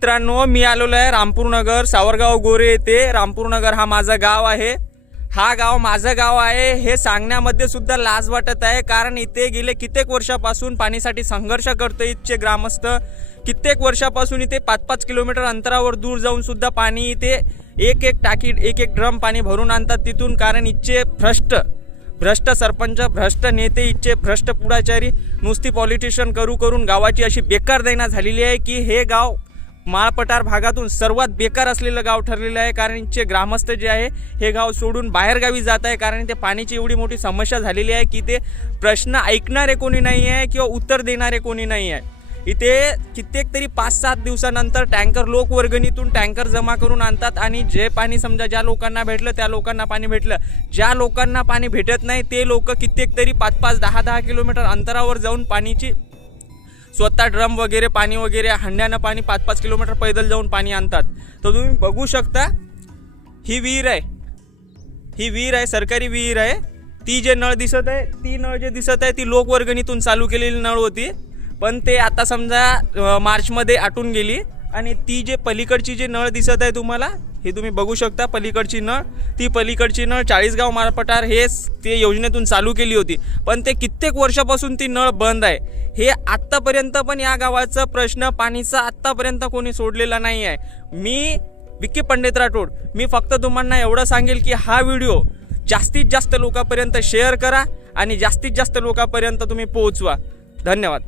मित्रांनो मी आलेलो आहे रामपूरनगर सावरगाव गोरे येथे. रामपूरनगर हा माझा गाव आहे. हा गाव माझं गाव आहे हे सांगण्यामध्ये सुद्धा लाज वाटत आहे. कारण इथे गेले कित्येक वर्षापासून पाणीसाठी संघर्ष करतो इथचे ग्रामस्थ. कित्येक वर्षापासून इथे पाच पाच किलोमीटर अंतरावर दूर जाऊन सुद्धा पाणी इथे एक एक टाकी एक एक ड्रम पाणी भरून आणतात तिथून. कारण इथचे भ्रष्ट भ्रष्ट सरपंच भ्रष्ट नेते इथचे भ्रष्ट पुढाचारी नुसती पॉलिटिशियन करू करून गावाची अशी बेकार दैना झालेली आहे की हे गाव माळपटार भागातून सर्वात बेकार असलेलं गाव ठरलेलं आहे. कारण इथचे ग्रामस्थ जे आहे हे गाव सोडून बाहेरगावी जात आहे. कारण इथे पाण्याची एवढी मोठी समस्या झालेली आहे की ते प्रश्न ऐकणारे कोणी नाही आहे किंवा उत्तर देणारे कोणी नाही आहे. इथे कित्येक तरी पाच सात दिवसानंतर टँकर लोकवर्गणीतून टँकर जमा करून आणतात आणि जे पाणी समजा ज्या लोकांना भेटलं त्या लोकांना पाणी भेटलं. ज्या लोकांना पाणी भेटत नाही ते लोक कित्येक तरी पाच पाच दहा दहा किलोमीटर अंतरावर जाऊन पाणीची स्वतः ड्रम वगैरे पाणी वगैरे हंड्यानं पाणी पाच पाच किलोमीटर पैदल जाऊन पाणी आणतात. तर तुम्ही बघू शकता ही विहीर आहे. ही विहीर आहे सरकारी विहीर आहे. ती जे नळ दिसत आहे ती नळ जे दिसत आहे ती लोकवर्गणीतून चालू केलेली नळ होती. पण ते आता समजा मार्चमध्ये आटून गेली. आणि ती जे पलीकडची जे नळ दिसत आहे तुम्हाला हे तुम्ही बघू शकता पलीकडची नळ. ती पलीकडची नळ चाळीसगाव मारपटार हे ते योजनेतून चालू केली होती. पण ते कित्येक वर्षापासून ती नळ बंद आहे. हे आत्तापर्यंत पण या गावाचा प्रश्न पाणीचा आत्तापर्यंत कोणी सोडलेला नाही आहे. मी विक्की पंडित राठोड मी फक्त तुम्हाला एवढं सांगेल की हा व्हिडिओ जास्तीत जास्त लोकांपर्यंत शेअर करा आणि जास्तीत जास्त लोकांपर्यंत तुम्ही पोहोचवा. धन्यवाद.